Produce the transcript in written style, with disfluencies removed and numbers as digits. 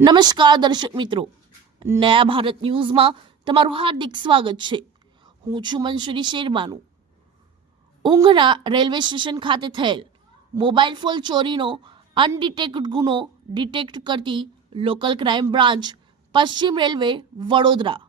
નમસ્કાર દર્શક મિત્રો, નયા ભારત ન્યૂઝમાં તમારું હાર્દિક સ્વાગત છે। હું છું મંશુરી શેરબાનુ। ઉંગના રેલવે સ્ટેશન ખાતે થયેલ મોબાઈલ ફોન ચોરીનો અનડિટેક્ટ ગુનો ડિટેક્ટ કરતી લોકલ ક્રાઇમ બ્રાન્ચ પશ્ચિમ રેલવે વડોદરા